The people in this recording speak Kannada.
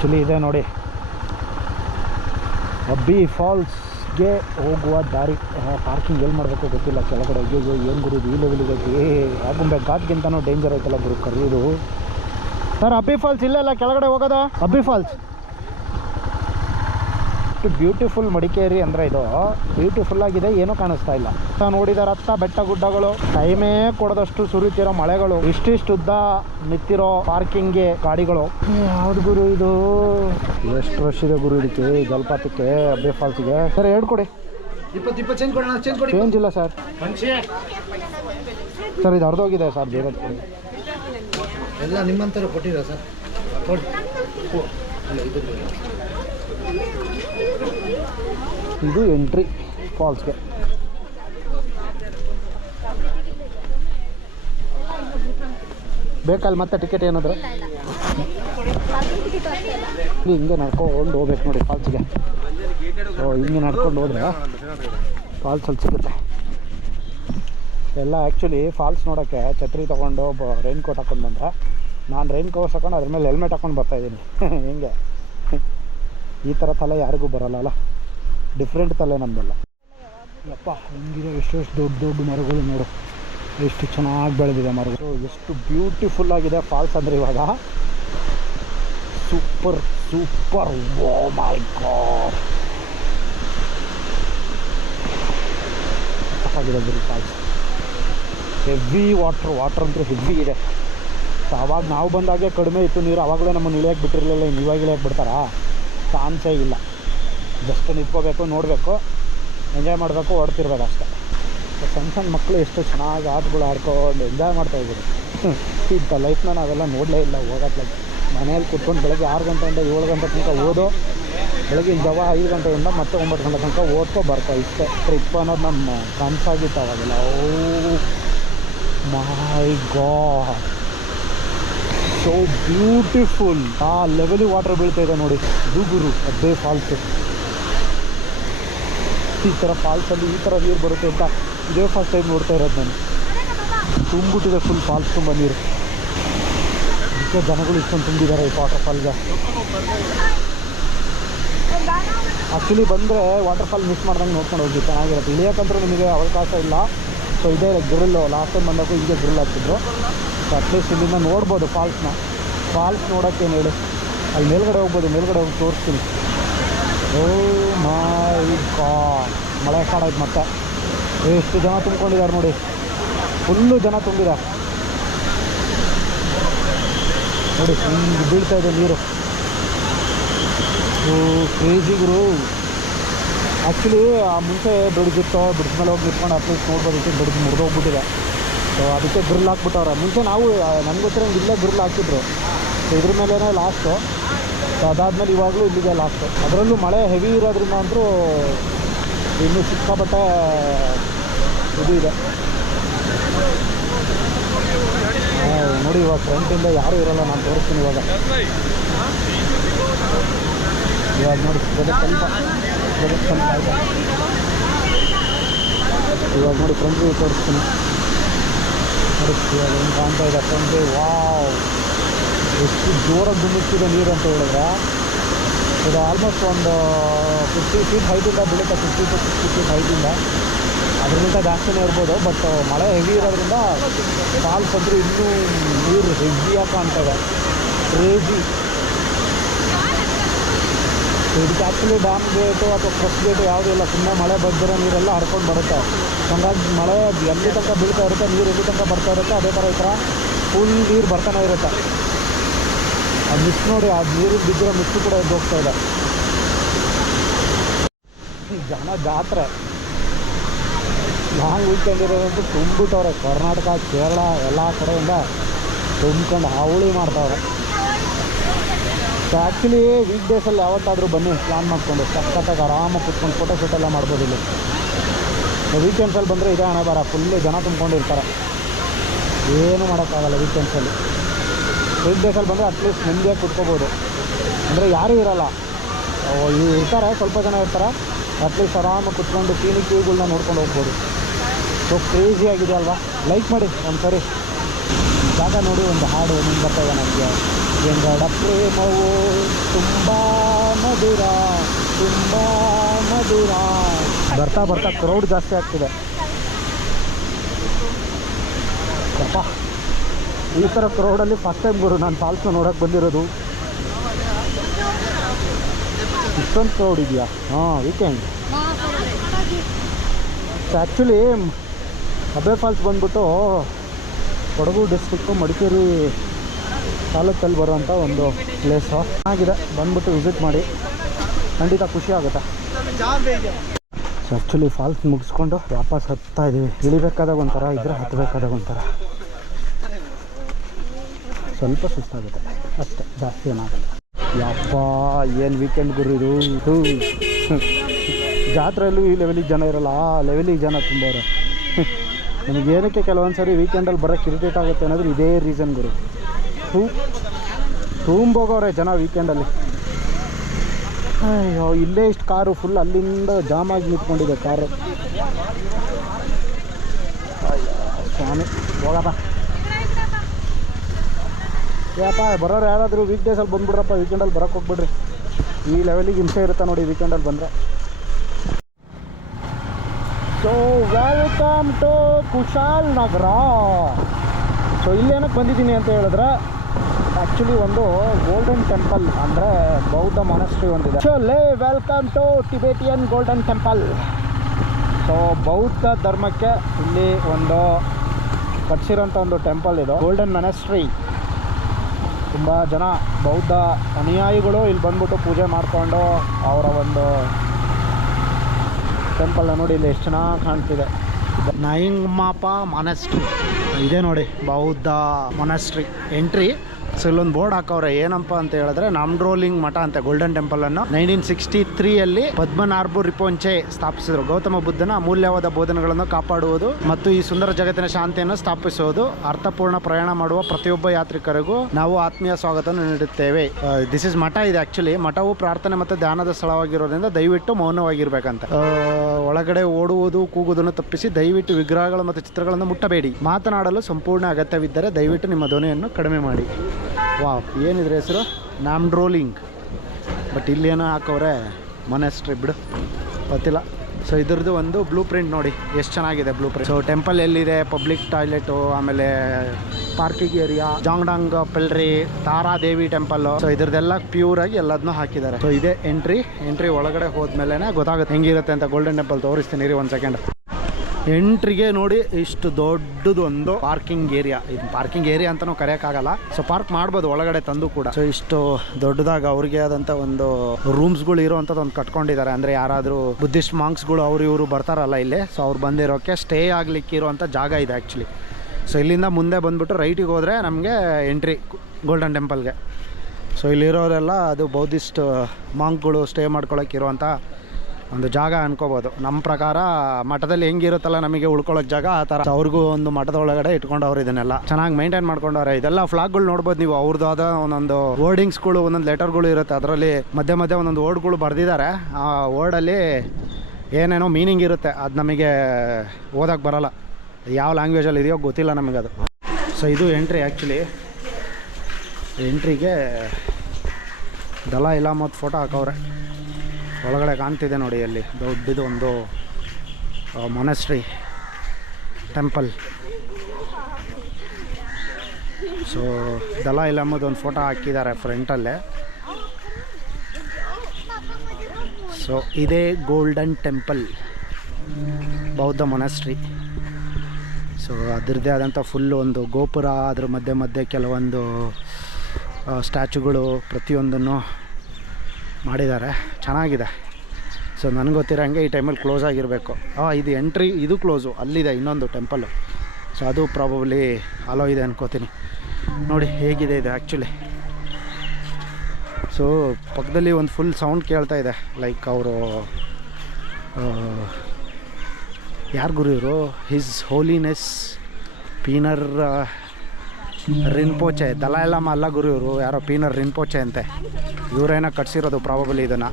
ಆ್ಯಕ್ಚುಲಿ ಇದೆ ನೋಡಿ, ಅಬ್ಬಿ ಫಾಲ್ಸ್ಗೆ ಹೋಗುವ ದಾರಿ. ಪಾರ್ಕಿಂಗ್ ಎಲ್ಲಿ ಮಾಡಬೇಕು ಗೊತ್ತಿಲ್ಲ, ಕೆಳಗಡೆ ಅಯ್ಯೋ ಏನು ಗುರು ಈ ಲೆವೆಲಿಗೆ ಐತಿ. ಆಗುಂಬೆ ಘಾಟ್ಗಿಂತನೂ ಡೇಂಜರ್ ಐತಲ್ಲ ಗುರು ಕರೀದು. ಸರ್ ಅಬ್ಬಿ ಫಾಲ್ಸ್ ಇಲ್ಲೆಲ್ಲ ಕೆಳಗಡೆ ಹೋಗೋದು. ಅಬ್ಬಿ ಫಾಲ್ಸ್ ಎಷ್ಟು ಬ್ಯೂಟಿಫುಲ್ ಮಡಿಕೇರಿ ಅಂದರೆ ಇದು ಬ್ಯೂಟಿಫುಲ್ ಆಗಿದೆ, ಏನೂ ಕಾಣಿಸ್ತಾ ಇಲ್ಲ. ನೋಡಿದಾರ ಹತ್ತ ಬೆಟ್ಟ ಗುಡ್ಡಗಳು, ಟೈಮೇ ಕೊಡದಷ್ಟು ಸುರಿತಿರೋ ಮಳೆಗಳು, ಇಷ್ಟಿಷ್ಟು ಉದ್ದ ನಿಂತಿರೋ ಪಾರ್ಕಿಂಗ್ಗೆ ಗಾಡಿಗಳು. ಯಾವ್ದು ಗುರು ಇದು, ಎಷ್ಟು ರಶ್ ಇದೆ ಗುರು ಇದಕ್ಕೆ ಜಲಪಾತಕ್ಕೆ ಅಬ್ಬಿ ಫಾಲ್ಸ್ಗೆ. ಸರ್ ಎರಡು ಕೊಡಿ. 20 ಚೇಂಜ್ ಇಲ್ಲ ಸರ್. ಸರ್ ಇದು ಅರ್ಧೋಗಿದೆ ಸರ್, ಬೇರೆ ಎಲ್ಲ ನಿಮ್ಮಂತರ ಕೊಟ್ಟಿರ ಸರ್. ಇದು ಎಂಟ್ರಿ ಫಾಲ್ಸ್ಗೆ. ಬೇಕಲ್ಲ ಮತ್ತೆ ಟಿಕೆಟ್ ಏನಾದರೂ ಹಿಂಗೆ ನಡ್ಕೊಂಡು ಹೋಗ್ಬೇಕು ನೋಡಿ ಫಾಲ್ಸ್ಗೆ. ಹಿಂಗೆ ನಡ್ಕೊಂಡು ಹೋದ್ರೆ ಫಾಲ್ಸಲ್ಲಿ ಸಿಗುತ್ತೆ ಎಲ್ಲ. ಆ್ಯಕ್ಚುಲಿ ಫಾಲ್ಸ್ ನೋಡೋಕ್ಕೆ ಛತ್ರಿ ತೊಗೊಂಡು ರೈನ್ ಕೋಟ್ ಹಾಕ್ಕೊಂಡು ಬಂದರೆ, ನಾನು ರೈನ್ ಕವರ್ಸ್ ಹಾಕೊಂಡು ಅದ್ರ ಮೇಲೆ ಹೆಲ್ಮೆಟ್ ಹಾಕ್ಕೊಂಡು ಬರ್ತಾಯಿದ್ದೀನಿ. ಹಿಂಗೆ ಈ ಥರ ತಲೆ ಯಾರಿಗೂ ಬರೋಲ್ಲ, ಡಿಫ್ರೆಂಟ್ ತಲೆ ನಮ್ಮದೆಲ್ಲ. ಯಪ್ಪ ಹಿಂಗಿರೋ ಎಷ್ಟೆಷ್ಟು ದೊಡ್ಡ ದೊಡ್ಡ ಮರಗಳು ನೋಡು, ಎಷ್ಟು ಚೆನ್ನಾಗಿ ಬೆಳೆದಿದೆ ಮರಗಳು, ಎಷ್ಟು ಬ್ಯೂಟಿಫುಲ್ ಆಗಿದೆ ಫಾಲ್ಸ್ ಅಂದರೆ ಇವಾಗ. ಸೂಪರ್ ಸೂಪರ್, ಓ ಮೈ ಗಾಡ್ ಸಾಕಾಗಿದೆ ಗುರು ಫಾಲ್ಸ್. ಹೆವಿ ವಾಟ್ರ್ ಅಂತೂ ಹೆವಿ ಇದೆ. ಸೊ ಆವಾಗ ನಾವು ಬಂದಾಗೆ ಕಡಿಮೆ ಇತ್ತು ನೀರು, ಆವಾಗಲೇ ನಮ್ಮನ್ನು ಇಳಿಯೋಕ್ಕೆ ಬಿಟ್ಟಿರಲಿಲ್ಲ. ಇನ್ನು ಇವಾಗ ಇಳಿಯೋಕ್ಕೆ ಬಿಡ್ತಾರಾ? ಚಾನ್ಸೇ ಇಲ್ಲ. ಜಸ್ಟ್ ನಿಂತ್ಕೋಬೇಕು, ನೋಡಬೇಕು, ಎಂಜಾಯ್ ಮಾಡಬೇಕು, ಓಡ್ತಿರ್ಬೇಕು ಅಷ್ಟೇ. ಸಣ್ಣ ಸಣ್ಣ ಮಕ್ಕಳು ಎಷ್ಟು ಚೆನ್ನಾಗಿ ಆಟಗಳು ಆಡ್ಕೊಂಡು ಎಂಜಾಯ್ ಮಾಡ್ತಾಯಿದ್ರು. ಇಂಥ ಲೈಫ್ನ ನಾವೆಲ್ಲ ನೋಡಲೇ ಇಲ್ಲ. ಹೋಗೋದ್ಲಾಗ ಮನೇಲಿ ಕೂತ್ಕೊಂಡು ಬೆಳಗ್ಗೆ 6 ಗಂಟೆಯಿಂದ 7 ಗಂಟೆ ತನಕ ಓದೋ, ಬೆಳಗ್ಗೆ ಜಾವ 5 ಗಂಟೆಯಿಂದ ಮತ್ತೆ 9 ಗಂಟೆ ತನಕ ಓದ್ಕೊ ಬರ್ಕೊ, ಇಷ್ಟೇ ಟ್ರಿಪ್ ಅನ್ನೋದು ನಮ್ಮ ಕನಸಾಗಿತ್ತು ಅವಾಗೆಲ್ಲ. ಓ ಮೈ ಗಾಡ್, ಸೋ ಬ್ಯೂಟಿಫುಲ್. ಆ ಲೆವೆಲಿ ವಾಟರ್ ಬೀಳ್ತಾ ಇದೆ ನೋಡಿ, ಇದು ಗುರು ಅಬ್ಬೆ ಫಾಲ್ಸು. ಈ ಥರ ಫಾಲ್ಸಲ್ಲಿ ಈ ಥರ ನೀರು ಬರುತ್ತೆ ಅಂತ ಇದೇ ಫಸ್ಟ್ ಟೈಮ್ ನೋಡ್ತಾ ಇರೋದು ನಾನು. ತುಂಬಿಟ್ಟಿದೆ ಫುಲ್ ಫಾಲ್ಸ್ ತುಂಬ ನೀರು. ಅದಕ್ಕೆ ಜನಗಳು ಇಷ್ಟೊಂದು ತುಂಬಿದ್ದಾರೆ ಈ ವಾಟರ್ ಫಾಲ್ಗೆ. ಆ್ಯಕ್ಚುಲಿ ಬಂದರೆ ವಾಟರ್ ಫಾಲ್ ಮಿಸ್ ಮಾಡ್ದಂಗೆ ನೋಡ್ಕೊಂಡು ಹೋಗಿ, ಚೆನ್ನಾಗಿರುತ್ತೆ. ಇಳಿಯೋಕ್ಕಂತೂ ನಿಮಗೆ ಅವಕಾಶ ಇಲ್ಲ. ಸೊ ಇದೇ ಗ್ರಿಲ್ಲು, ಲಾಸ್ಟ್ ಟೈಮ್ ಬಂದಾಗ ಹೀಗೆ ಗ್ರಿಲ್ ಹಾಕ್ತಿದ್ರು. ಸೊ ಅಟ್ಲೀಸ್ಟ್ ಇಲ್ಲಿಂದ ನೋಡ್ಬೋದು ಫಾಲ್ಸ್ನ. ಫಾಲ್ಸ್ ನೋಡೋಕ್ಕೇನು ಹೇಳಿ, ಅಲ್ಲಿ ಮೇಲ್ಗಡೆ ಹೋಗ್ಬೋದು, ಮೇಲ್ಗಡೆ ಹೋಗಿ ತೋರಿಸ್ತೀನಿ. ಓ ಮೈ ಗಾಡ್, ಮಳೆ ಸ್ಟಾರ್ಟ್ ಆಯ್ತು ಮತ್ತೆ. ಎಷ್ಟು ಜನ ತುಂಬ್ಕೊಂಡಿದ್ದಾರೆ ನೋಡಿ, ಫುಲ್ಲು ಜನ ತುಂಬಿದ್ದಾರೆ ನೋಡಿ. ಹಿಂಗೆ ಬೀಳ್ತಾ ಇದೆ ನೀರು, ಕ್ರೇಜಿ ಗುರು. ಆ್ಯಕ್ಚುಲಿ ಆ ಮುಂಚೆ ಬ್ರಿಡ್ಜಿತ್ತು, ಬ್ರಿಡ್ಜ್ ಮೇಲೆ ಹೋಗಿ ನಿಂತ್ಕೊಂಡು ಅಟ್ಲೀಸ್ಟ್ ನೋಡ್ಬೋದಿತ್ತು. ಬ್ರಿಡ್ಜ್ ಮುರಿದೋಗ್ಬಿಟ್ಟಿದೆ. ಸೊ ಅದಕ್ಕೆ ಗ್ರಿಲ್ ಹಾಕ್ಬಿಟ್ಟವ್ರೆ. ಮುಂಚೆ ನಾವು ನನಗೆ ಗೊತ್ತಿರೋ ಇಲ್ಲೇ ಗ್ರಿಲ್ ಹಾಕಿದ್ರು. ಸೊ ಇದ್ರ ಮೇಲೇ ಲಾಸ್ಟು. ಸೊ ಅದಾದಮೇಲೆ ಇವಾಗಲೂ ಇಲ್ಲಿದೆ ಲಾಸ್ಟು. ಅದರಲ್ಲೂ ಮಳೆ ಹೆವಿ ಇರೋದ್ರಿಂದ ಅಂದರೂ ಇನ್ನೂ ಸಿಕ್ಕಾಪಟ್ಟೆ ಇದು ಇದೆ ನೋಡಿ. ಇವಾಗ ಫ್ರಂಟಿಂದ ಯಾರೂ ಇರೋಲ್ಲ, ನಾನು ತೋರಿಸ್ತೀನಿ ಇವಾಗ. ಇವಾಗ ನೋಡಿ ಸ್ವಲ್ಪ ಆಯಿತು. ಇವಾಗ ನೋಡಿ ಫ್ರಂಟ್ ವ್ಯೂ ತೋರಿಸ್ತೀನಿ ನೋಡಿ. ಇವಾಗ ಹೆಂಗೆ ಕಾಣ್ತಾ ಇದೆ ಫ್ರಂಟ್ ವ್ಯೂ. ವಾವ್, ಎಷ್ಟು ಜೋರಾಗಿ ಧುಮ್ಮಿಸ್ತಿದೆ ನೀರು ಅಂತ ಹೇಳಿದ್ರೆ. ಇದು ಆಲ್ಮೋಸ್ಟ್ ಒಂದು 50 ಫೀಟ್ ಹೈಟಿಂದ ಬೀಳುತ್ತೆ, 50 to 60 ಫೀಟ್ ಹೈಟಿಂದ. ಅದರಿಂದ ಜಾಸ್ತಿನೇ ಇರ್ಬೋದು. ಬಟ್ ಮಳೆ ಹೆವಿ ಇರೋದ್ರಿಂದ ಫಾಲ್ಸ್ ಅಂದರೆ ಇನ್ನೂ ನೀರು ಹೆವಿಯಾಗಿ ಕಾಣ್ತಾ ಇದೆ, ಕ್ರೇಜಿ. ಇದಕ್ಕೆ ಆ್ಯಕ್ಚುಲಿ ಡ್ಯಾಮ್ ಗೇಟು ಅಥವಾ ಕ್ರಸ್ ಗೇಟು ಯಾವುದೂ ಇಲ್ಲ, ಸುಮ್ಮನೆ ಮಳೆ ಬಂದಿರೋ ನೀರೆಲ್ಲ ಹರ್ಕೊಂಡು ಬರುತ್ತೆ. ಹಂಗಾಗಿ ಮಳೆ ಎಲ್ಲಿ ತನಕ ಬೀಳ್ತಾ ಇರುತ್ತೆ, ನೀರು ಎಲ್ಲಿ ತನಕ ಬರ್ತಾ ಇರುತ್ತೆ, ಅದೇ ಥರ ಈ ಥರ ಫುಲ್ ನೀರು ಬರ್ತಾನೆ ಇರುತ್ತೆ. ಅದು ಮಿಸ್ ನೋಡಿ, ಆ ನೀರಿಗೆ ಬಿದ್ದಿರೋ ಮಿಸ್ಸು ಕೂಡ ಎದ್ದು ಹೋಗ್ತಾ ಇದೆ. ಜನ ಜಾತ್ರೆ ಲಾಂಗ್ ವೀಕೆಂಡ್ ಇರೋದಂತೂ ತುಂಬಿಟ್ಟವ್ರೆ. ಕರ್ನಾಟಕ, ಕೇರಳ ಎಲ್ಲ ಕಡೆಯಿಂದ ತುಂಬ್ಕೊಂಡು ಹಾವಳಿ ಮಾಡ್ತಾವ್ರೆ. ಸೊ ಆ್ಯಕ್ಚುಲಿ ವೀಕ್ ಡೇಸಲ್ಲಿ ಯಾವತ್ತಾದರೂ ಬನ್ನಿ ಪ್ಲ್ಯಾನ್ ಮಾಡಿಕೊಂಡು ಸಖತ್ತಾಗಿ ಆರಾಮಾಗಿ ಕೂತ್ಕೊಂಡು ಫೋಟೋ ಶೂಟ್ ಎಲ್ಲ ಮಾಡ್ಬೋದು ಇಲ್ಲಿ. ವೀಕೆಂಡ್ಸಲ್ಲಿ ಬಂದರೆ ಇದೇ ಹಣೆ ಬರ, ಫುಲ್ಲು ಜನ ತುಂಬ್ಕೊಂಡಿರ್ತಾರೆ, ಏನೂ ಮಾಡೋಕ್ಕಾಗಲ್ಲ ವೀಕೆಂಡ್ಸಲ್ಲಿ. ವೀಕ್ ಡೇಸಲ್ಲಿ ಬಂದರೆ ಅಟ್ಲೀಸ್ಟ್ ನೆಮ್ಮದಿಯಾಗಿ ಕುತ್ಕೋಬೋದು. ಅಂದರೆ ಯಾರೂ ಇರೋಲ್ಲ, ಇರ್ತಾರೆ, ಸ್ವಲ್ಪ ಜನ ಇರ್ತಾರೆ. ಅಟ್ಲೀಸ್ಟ್ ಆರಾಮಾಗಿ ಕುತ್ಕೊಂಡು ಕ್ಲೀನಿಕ್ ಕ್ಯೂಗಳನ್ನ ನೋಡ್ಕೊಂಡು ಹೋಗ್ಬೋದು. ಸೊ ಕ್ರೇಜಿ ಆಗಿದೆ ಅಲ್ವಾ? ಲೈಕ್ ಮಾಡಿ ಒಂದು ಸರಿ. ಜಾಗ ನೋಡಿ ಒಂದು ಹಾಡು ಮುಂದೆ ಬರ್ತಾಯಿದೆ ನನಗೆ. ಎಂಗಡ ಪ್ರೇಮವು ತುಂಬ ಮಧುರ, ತುಂಬ ಮಧುರ. ಬರ್ತಾ ಬರ್ತಾ ಕ್ರೌಡ್ ಜಾಸ್ತಿ ಆಗ್ತಿದೆ. ಅಪ್ಪ, ಈ ಥರ ಕ್ರೌಡಲ್ಲಿ ಫಸ್ಟ್ ಟೈಮ್ ಗುರು ನಾನು ಫಾಲ್ಸ್ನ ನೋಡೋಕ್ಕೆ ಬಂದಿರೋದು. ಇಷ್ಟೊಂದು ಕ್ರೌಡ್ ಇದೆಯಾ? ಹಾಂ, ವೀಕೆಂಡ್. ಆ್ಯಕ್ಚುಲಿ ಅಬ್ಬೆ ಫಾಲ್ಸ್ ಬಂದ್ಬಿಟ್ಟು ಕೊಡಗು ಡಿಸ್ಟ್ರಿಕ್ಟು ಮಡಿಕೇರಿ ತಾಲೂಕಲ್ಲಿ ಬರುವಂಥ ಒಂದು ಪ್ಲೇಸು. ಚೆನ್ನಾಗಿದೆ, ಬಂದ್ಬಿಟ್ಟು ವಿಸಿಟ್ ಮಾಡಿ, ಖಂಡಿತ ಖುಷಿ ಆಗುತ್ತೆ. ಸೊ ಆ್ಯಕ್ಚುಲಿ ಫಾಲ್ಸ್ ಮುಗಿಸ್ಕೊಂಡು ವಾಪಸ್ ಹತ್ತಾ ಇದ್ದೀವಿ. ಇಳಿಬೇಕಾದಾಗ ಒಂಥರ ಇದ್ರೆ ಹತ್ತಬೇಕಾದಾಗ ಒಂಥರ ಸ್ವಲ್ಪ ಸುಸ್ತಾಗುತ್ತೆ ಅಷ್ಟೇ, ಜಾಸ್ತಿ ಏನಾಗಲ್ಲ. ಯಪ್ಪ, ಏನು ವೀಕೆಂಡ್ ಗುರು ಇದು. ಜಾತ್ರೆಯಲ್ಲೂ ಈ ಲೆವೆಲಿಗೆ ಜನ ಇರೋಲ್ಲ, ಆ ಲೆವೆಲಿಗೆ ಜನ ತುಂಬ ಇರೋ. ನನಗೇನಕ್ಕೆ ಕೆಲವೊಂದು ಸರಿ ವೀಕೆಂಡಲ್ಲಿ ಬರೋಕ್ಕೆ ಇರಿಟೇಟ್ ಆಗುತ್ತೆ ಅನ್ನೋದು ಇದೇ ರೀಸನ್ ಗುರು. ತುಂಬೋಗವ್ರೆ ಜನ ವೀಕೆಂಡಲ್ಲಿ. ಅಯ್ಯೋ, ಇಲ್ಲೇ ಇಷ್ಟು ಕಾರು ಫುಲ್ ಅಲ್ಲಿಂದ ಜಾಮಾಗಿ ನಿಂತ್ಕೊಂಡಿದೆ ಕಾರು. ಸ್ವಾಮಿ ಹೋಗಪ್ಪ. ಯಾಪ ಬರೋರು ಯಾರಾದರೂ ವೀಕ್ ಡೇಸಲ್ಲಿ ಬಂದುಬಿಡ್ರಪ್ಪ, ವೀಕೆಂಡಲ್ಲಿ ಬರೋಕ್ಕೆ ಹೋಗ್ಬಿಡ್ರಿ. ಈ ಲೆವೆಲಿಗೆ ಹಿಂಸೆ ಇರುತ್ತೆ ನೋಡಿ ವೀಕೆಂಡಲ್ಲಿ ಬಂದರೆ. So welcome to Kushalanagara. So ಇಲ್ಲೇನಕ್ಕೆ ಬಂದಿದ್ದೀನಿ ಅಂತ ಹೇಳಿದ್ರೆ, ಆ್ಯಕ್ಚುಲಿ ಒಂದು ಗೋಲ್ಡನ್ ಟೆಂಪಲ್ ಅಂದರೆ ಬೌದ್ಧ ಮೊನಾಸ್ಟ್ರಿ ಒಂದಿದೆ. So welcome to Tibetan golden temple. So ಬೌದ್ಧ ಧರ್ಮಕ್ಕೆ ಇಲ್ಲಿ ಒಂದು ಕಟ್ಸಿರೋಂಥ ಒಂದು ಟೆಂಪಲ್ ಇದು, ಗೋಲ್ಡನ್ ಮೊನಾಸ್ಟ್ರಿ. ತುಂಬ ಜನ ಬೌದ್ಧ ಅನುಯಾಯಿಗಳು ಇಲ್ಲಿ ಬಂದ್ಬಿಟ್ಟು ಪೂಜೆ ಮಾಡಿಕೊಂಡು ಅವರ ಒಂದು ಟೆಂಪಲ್ನ ನೋಡಿ ಇಲ್ಲಿ ಎಷ್ಟು ಚೆನ್ನಾಗಿ ಕಾಣ್ತಿದೆ. ನೈಂಗ್ಮಾಪ ಮೊನಾಸ್ಟ್ರಿ ಇದೆ ನೋಡಿ, ಬೌದ್ಧ ಮೊನಾಸ್ಟ್ರಿ ಎಂಟ್ರಿ. ಸೊ ಇಲ್ಲೊಂದು ಬೋರ್ಡ್ ಹಾಕವ್ರೆ, ಏನಪ್ಪ ಅಂತ ಹೇಳಿದ್ರೆ ನಾಮ್ಡ್ರೋಲಿಂಗ್ ಮಠ ಅಂತ. ಗೋಲ್ಡನ್ ಟೆಂಪಲನ್ನು 1963 ಪದ್ಮನಾಭ ರಿಪೋಂಚೆ ಸ್ಥಾಪಿಸಿದರು. ಗೌತಮ ಬುದ್ಧನ ಅಮೂಲ್ಯವಾದ ಬೋಧನೆಗಳನ್ನು ಕಾಪಾಡುವುದು ಮತ್ತು ಈ ಸುಂದರ ಜಗತ್ತಿನ ಶಾಂತಿಯನ್ನು ಸ್ಥಾಪಿಸುವುದು. ಅರ್ಥಪೂರ್ಣ ಪ್ರಯಾಣ ಮಾಡುವ ಪ್ರತಿಯೊಬ್ಬ ಯಾತ್ರಿಕರಿಗೂ ನಾವು ಆತ್ಮೀಯ ಸ್ವಾಗತವನ್ನು ನೀಡುತ್ತೇವೆ. ದಿಸ್ ಇಸ್ ಮಠ ಇದೆ. ಆ್ಯಕ್ಚುಲಿ ಮಠವು ಪ್ರಾರ್ಥನೆ ಮತ್ತು ಧ್ಯಾನದ ಸ್ಥಳವಾಗಿರೋದ್ರಿಂದ ದಯವಿಟ್ಟು ಮೌನವಾಗಿರ್ಬೇಕಂತ. ಒಳಗಡೆ ಓಡುವುದು ಕೂಗುವುದನ್ನು ತಪ್ಪಿಸಿ ದಯವಿಟ್ಟು ವಿಗ್ರಹಗಳು ಮತ್ತು ಚಿತ್ರಗಳನ್ನು ಮುಟ್ಟಬೇಡಿ. ಮಾತನಾಡಲು ಸಂಪೂರ್ಣ ಅಗತ್ಯವಿದ್ದರೆ ದಯವಿಟ್ಟು ನಿಮ್ಮ ಧ್ವನಿಯನ್ನು ಕಡಿಮೆ ಮಾಡಿ. ವಾವ್, ಏನಿದ್ರೆ ಹೆಸರು? ನಾಮ್ಡ್ರೋಲಿಂಗ್. ಬಟ್ ಇಲ್ಲೇನೋ ಹಾಕವ್ರೆ ಮೊನಾಸ್ಟ್ರಿ, ಬಿಡು ಗೊತ್ತಿಲ್ಲ. ಸೊ ಇದ್ರದ್ದು ಒಂದು ಬ್ಲೂ ಪ್ರಿಂಟ್ ನೋಡಿ, ಎಷ್ಟು ಚೆನ್ನಾಗಿದೆ ಬ್ಲೂ ಪ್ರಿಂಟ್. ಸೊ ಟೆಂಪಲ್ ಎಲ್ಲಿದೆ, ಪಬ್ಲಿಕ್ ಟಾಯ್ಲೆಟು, ಆಮೇಲೆ parking area, Zangdok Palri, Taradevi temple. So ಇದ್ರದ್ದೆಲ್ಲ ಪ್ಯೂರಾಗಿ ಎಲ್ಲದನ್ನೂ ಹಾಕಿದ್ದಾರೆ. ಸೊ ಇದೇ ಎಂಟ್ರಿ ಒಳಗಡೆ ಹೋದ್ಮೇಲೆ ಗೊತ್ತಾಗುತ್ತೆ ಹೆಂಗಿರುತ್ತೆ ಅಂತ. ಗೋಲ್ಡನ್ ಟೆಂಪಲ್ ತೋರಿಸ್ತೀನಿ ರೀ ಒಂದು ಸೆಕೆಂಡ್. ಎಂಟ್ರಿಗೆ ನೋಡಿ ಇಷ್ಟು ದೊಡ್ಡದು ಒಂದು ಪಾರ್ಕಿಂಗ್ ಏರಿಯಾ. ಇದು ಪಾರ್ಕಿಂಗ್ ಏರಿಯಾ ಅಂತಲೂ ಕರೆಯೋಕ್ಕಾಗಲ್ಲ. ಸೊ ಪಾರ್ಕ್ ಮಾಡ್ಬೋದು ಒಳಗಡೆ ತಂದು ಕೂಡ. ಸೊ ಇಷ್ಟು ದೊಡ್ಡದಾಗ ಅವ್ರಿಗೆ ಆದಂಥ ಒಂದು ರೂಮ್ಸ್ಗಳು ಇರೋವಂಥದ್ದು ಒಂದು ಕಟ್ಕೊಂಡಿದ್ದಾರೆ. ಅಂದರೆ ಯಾರಾದರೂ ಬುದ್ಧಿಸ್ಟ್ ಮಾಂಕ್ಸ್ಗಳು ಅವರು ಇವರು ಬರ್ತಾರಲ್ಲ ಇಲ್ಲಿ, ಸೊ ಅವ್ರು ಬಂದಿರೋಕ್ಕೆ ಸ್ಟೇ ಆಗಲಿಕ್ಕೆ ಇರುವಂಥ ಜಾಗ ಇದೆ ಆ್ಯಕ್ಚುಲಿ. ಸೊ ಇಲ್ಲಿಂದ ಮುಂದೆ ಬಂದುಬಿಟ್ಟು ರೈಟಿಗೆ ಹೋದರೆ ನಮಗೆ ಎಂಟ್ರಿ ಗೋಲ್ಡನ್ ಟೆಂಪಲ್ಗೆ. ಸೊ ಇಲ್ಲಿರೋರೆಲ್ಲ ಅದು ಬೌದ್ಧಿಸ್ಟ್ ಮಾಂಕ್ಗಳು ಸ್ಟೇ ಮಾಡ್ಕೊಳ್ಳೋಕೆ ಇರುವಂಥ ಒಂದು ಜಾಗ ಅನ್ಕೋಬೋದು. ನಮ್ಮ ಪ್ರಕಾರ ಮಠದಲ್ಲಿ ಹೆಂಗಿರುತ್ತಲ್ಲ ನಮಗೆ ಉಳ್ಕೊಳ್ಳೋಕೆ ಜಾಗ, ಆ ಥರ ಅವ್ರಿಗೂ ಒಂದು ಮಠದ ಒಳಗಡೆ ಇಟ್ಕೊಂಡವ್ರು ಇದನ್ನೆಲ್ಲ ಚೆನ್ನಾಗಿ ಮೇಂಟೈನ್ ಮಾಡ್ಕೊಂಡವ್ರೆ. ಇದೆಲ್ಲ ಫ್ಲಾಗ್ಗಳು ನೋಡ್ಬೋದು ನೀವು. ಅವ್ರದ್ದಾದ ಒಂದೊಂದು ವರ್ಡಿಂಗ್ಸ್ಗಳು, ಒಂದೊಂದು ಲೆಟರ್ಗಳು ಇರುತ್ತೆ. ಅದರಲ್ಲಿ ಮಧ್ಯೆ ಒಂದೊಂದು ವರ್ಡ್ಗಳು ಬರೆದಿದ್ದಾರೆ. ಆ ವರ್ಡಲ್ಲಿ ಏನೇನೋ ಮೀನಿಂಗ್ ಇರುತ್ತೆ, ಅದು ನಮಗೆ ಓದೋಕ್ಕೆ ಬರೋಲ್ಲ. ಯಾವ ಲ್ಯಾಂಗ್ವೇಜಲ್ಲಿ ಇದೆಯೋ ಗೊತ್ತಿಲ್ಲ ನಮಗದು. ಸೊ ಇದು ಎಂಟ್ರಿ. ಆ್ಯಕ್ಚುಲಿ ಎಂಟ್ರಿಗೆ ದಲಾಯಿ ಲಾಮದ ಫೋಟೋ ಹಾಕವ್ರೆ. ಒಳಗಡೆ ಕಾಣ್ತಿದೆ ನೋಡಿ, ಅಲ್ಲಿ ದೊಡ್ಡದು ಒಂದು ಮೊನಾಸ್ಟ್ರಿ ಟೆಂಪಲ್. ಸೊ ದಲಾಯಿ ಲಾಮದ ಒಂದು ಫೋಟೋ ಹಾಕಿದ್ದಾರೆ ಫ್ರಂಟಲ್ಲೇ. ಸೊ ಇದೇ ಗೋಲ್ಡನ್ ಟೆಂಪಲ್, ಬೌದ್ಧ ಮೊನಾಸ್ಟ್ರಿ. ಸೊ ಅದರದ್ದೇ ಆದಂಥ ಫುಲ್ಲು ಒಂದು ಗೋಪುರ, ಅದ್ರ ಮಧ್ಯೆ ಕೆಲವೊಂದು ಸ್ಟ್ಯಾಚುಗಳು, ಪ್ರತಿಯೊಂದನ್ನು ಮಾಡಿದ್ದಾರೆ. ಚೆನ್ನಾಗಿದೆ. ಸೊ ನನಗೆ ಗೊತ್ತಿರೋಂಗೆ ಈ ಟೈಮಲ್ಲಿ ಕ್ಲೋಸ್ ಆಗಿರಬೇಕು. ಇದು ಎಂಟ್ರಿ, ಇದು ಕ್ಲೋಸು. ಅಲ್ಲಿದೆ ಇನ್ನೊಂದು ಟೆಂಪಲ್ಲು. ಸೊ ಅದು ಪ್ರಾಬಬ್ಲಿ ಅಲೋ ಇದೆ ಅನ್ಕೋತೀನಿ. ನೋಡಿ ಹೇಗಿದೆ ಇದು ಆ್ಯಕ್ಚುಲಿ. ಸೊ ಪಕ್ಕದಲ್ಲಿ ಒಂದು ಫುಲ್ ಸೌಂಡ್ ಕೇಳ್ತಾ ಇದೆ. ಲೈಕ್ ಅವರು ಯಾರು ಗುರು ಇವರು? His holiness Penor Rinpoche. ದಲಾಯಿ ಲಾಮ ಅಲ್ಲ ಗುರು ಇವರು, ಯಾರೋ ಪೀನರ್ ರಿನ್ಪೋಚೆ ಅಂತೆ. ಇವರೇನೋ ಕಟ್ಸಿರೋದು ಪ್ರಾಬಬಲಿ ಇದನ್ನು.